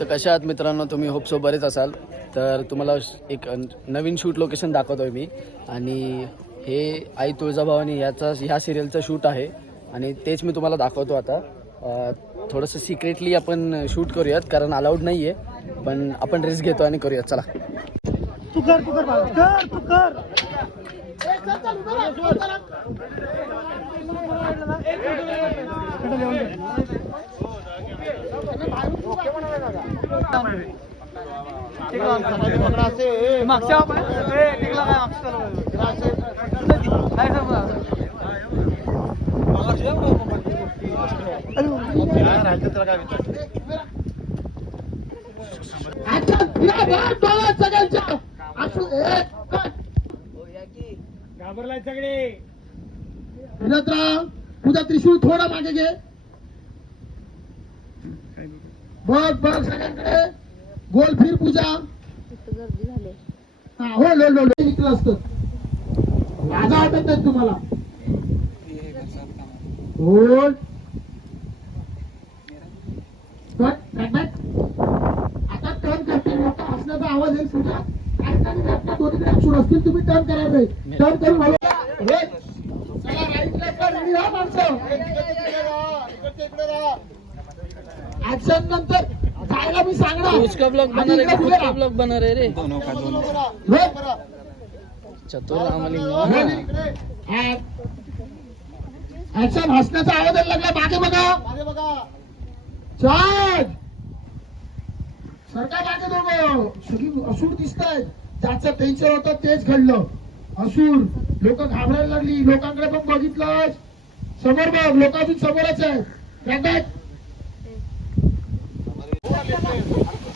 तर कशा आहात मित्रांनो, तुम्ही होप सो बरेच असाल. तर तुम्हाला एक नवीन शूट लोकेशन दाखवतोय मी. आणि हे आई तुळजाभवानी ह्या सिरियलचं शूट आहे आणि तेच मी तुम्हाला दाखवतो आता. थोडंसं सिक्रेटली आपण शूट करूयात कारण अलाउड नाही आहे, पण आपण रिस्क घेतो आणि करूयात. चला. तू कर तू कर मागच्या घाबरलाय सगळे. तुझा त्रिशूळ थोडा मागे घे. बघ बघ सगळ्यांकडे गोल फिर पूजा. हा हो लो लो निघलं असतं. माझा वाटत नाही तुम्हाला. हो आता टर्न करते मोठा हसण्याचा आवाज येईल. सुद्धा दोन्ही असतील तुम्ही टर्न करा. टर्न करून ऍक्शन नंतर जायला मी सांगणार. उसका ब्लॉग बना रे, उसका ब्लॉग बना रे. चतुर ऍक्शन हसण्याचा आवाज यायला लागला. मागे बघा. चार्ज सरकार मागे दोघं सगळी असूर दिसत आहेत. ज्याचं टेन्शन होतं तेच घडलं. असूर लोक घाबरायला लागली. लोकांकडे पण बघितलं. समोर बघ, लोकांची समोरच आहे.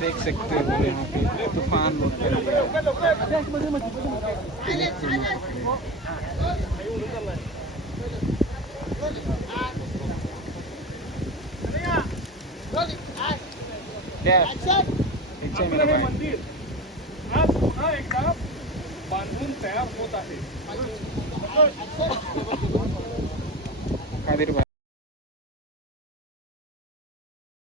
देख सकते हो यहाँ पे तूफान मंदिर आज पुन्हा एकदा बांधून तयार होत आहे.